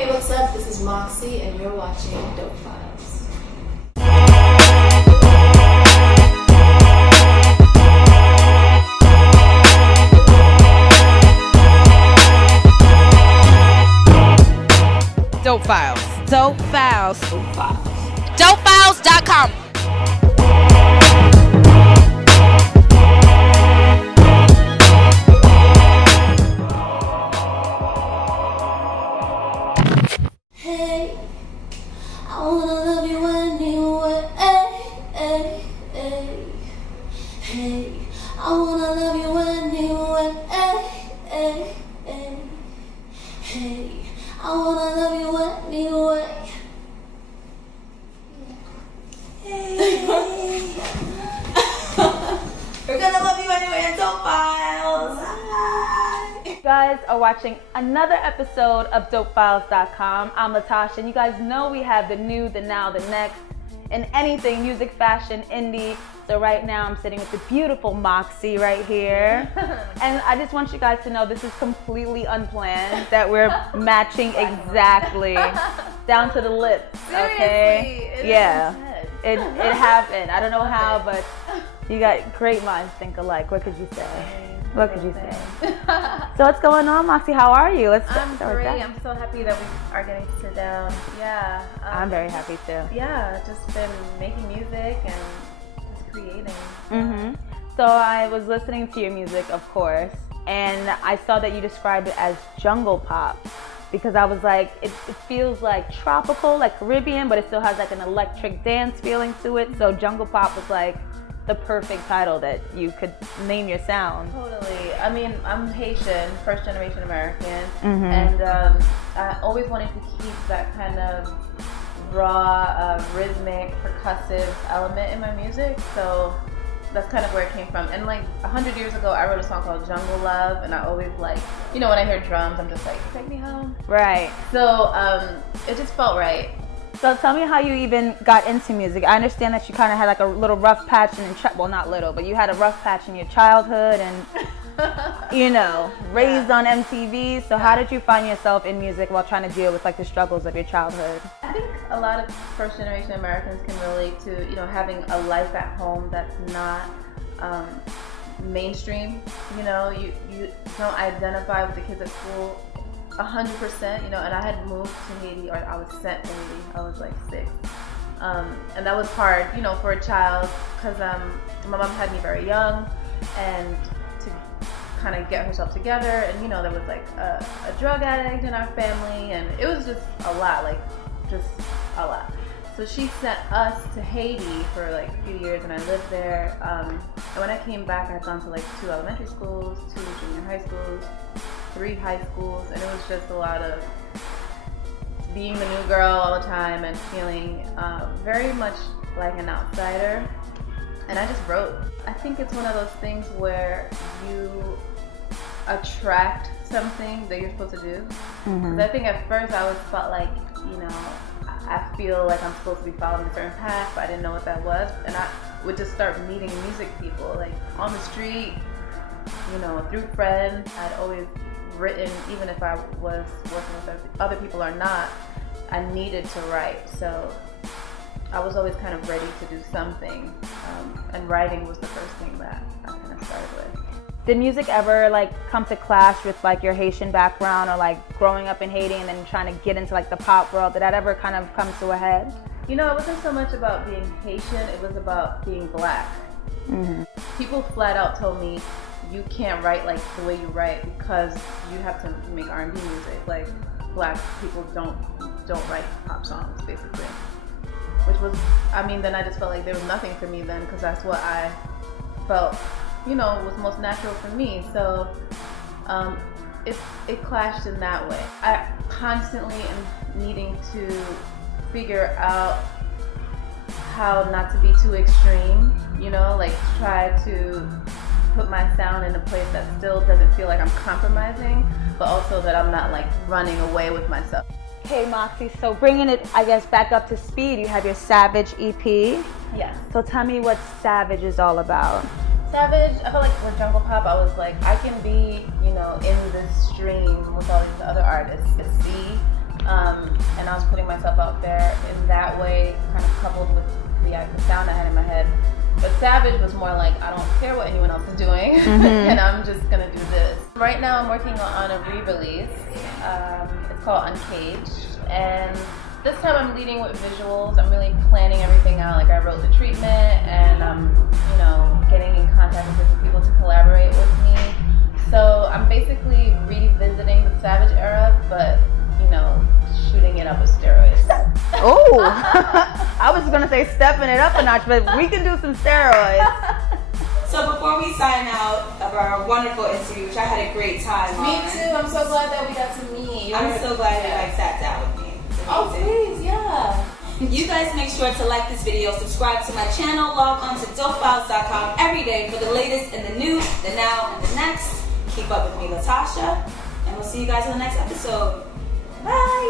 Hey, what's up? This is Moxiie, and you're watching DopeFiles. DopeFiles. DopeFiles. DopeFiles. DopeFiles.com. Hey, I wanna love you anyway. Hey, hey, I wanna love you anyway. Hey, I wanna love you anyway. Hey, we're gonna love you anyway in DopeFiles. Hi. You guys are watching another episode of DopeFiles.com. I'm Latasha, and you guys know we have the new, the now, the next, and anything music, fashion, indie. So right now I'm sitting with the beautiful Moxiie right here. And I just want you guys to know this is completely unplanned, that we're matching exactly down to the lips. Okay? Seriously, It happened. I don't know how, but you got great minds think alike. What could you say? What could you say? So what's going on, Moxiie? How are you? Let's I'm start with great. that. I'm so happy that we are getting to sit down. Yeah. I'm very happy too. Yeah, just been making music and just creating. Mm-hmm. So I was listening to your music, of course, and I saw that you described it as jungle pop, because I was like, it feels like tropical, like Caribbean, but it still has like an electric dance feeling to it. So jungle pop was like the perfect title that you could name your sound. Totally. I mean, I'm Haitian, first generation American, Mm-hmm. and I always wanted to keep that kind of raw, rhythmic, percussive element in my music. So that's kind of where it came from. And like 100 years ago, I wrote a song called Jungle Love, and I always like, when I hear drums, I'm just like, take me home. Right. So it just felt right. So tell me how you even got into music. I understand that you kind of had like a little rough patch well, not little, but you had a rough patch in your childhood and, raised on MTV. So how did you find yourself in music while trying to deal with like the struggles of your childhood? I think a lot of first generation Americans can relate to, having a life at home that's not mainstream. You don't identify with the kids at school 100%, and I had moved to Haiti, or I was sent to Haiti. I was like 6. And that was hard, for a child, because my mom had me very young, and to kind of get herself together, and there was like a drug addict in our family, and it was just a lot, just a lot. So she sent us to Haiti for like a few years, and I lived there. And when I came back, I had gone to like 2 elementary schools, 2 junior high schools, 3 high schools, and it was just a lot of being the new girl all the time and feeling very much like an outsider. And I just wrote. I think it's one of those things where you attract something that you're supposed to do. Mm-hmm. 'Cause I think at first I felt like, I feel like I'm supposed to be following a certain path, but I didn't know what that was. And I would just start meeting music people, like on the street, through friends. I'd always written, even if I was working with other people or not, I needed to write. So I was always kind of ready to do something. And writing was the first thing that I kind of started with. Did music ever like come to clash with like your Haitian background, or like growing up in Haiti and then trying to get into like the pop world? Did that ever kind of come to a head? It wasn't so much about being Haitian, it was about being Black. Mm-hmm. People flat out told me, you can't write like the way you write because you have to make R&B music. Like Black people don't write pop songs, basically. Which was, then I just felt like there was nothing for me then, because that's what I felt, was most natural for me. So it clashed in that way. I constantly am needing to figure out how not to be too extreme, try to put my sound in a place that still doesn't feel like I'm compromising, but also that I'm not like running away with myself. Okay, Moxiie, so bringing it, I guess, back up to speed, you have your Savage EP. Yes. So tell me what Savage is all about. Savage, I felt like with Jungle Pop, I was like, I can be, in this stream with all these other artists to see myself out there in that way, kind of coupled with the sound I had in my head. But Savage was more like, I don't care what anyone else is doing, and I'm just gonna do this. Right now I'm working on a re-release. It's called Uncaged, and this time I'm leading with visuals. I'm really planning everything out. Like I wrote the treatment, and I'm, getting in contact with different people to collaborate with me. So I'm basically revisiting the Savage era, but shooting it up with steroids. Oh, I was gonna say stepping it up a notch, but we can do some steroids. So before we sign out of our wonderful interview, which I had a great time Me on. too. I'm so glad that we got to meet. I'm so glad you sat down with me. It's Oh, amazing. please, yeah. You guys make sure to like this video, subscribe to my channel, log on to DopeFiles.com every day for the latest in the new, the now, and the next. Keep up with me, Latasha, and we'll see you guys in the next episode. Bye!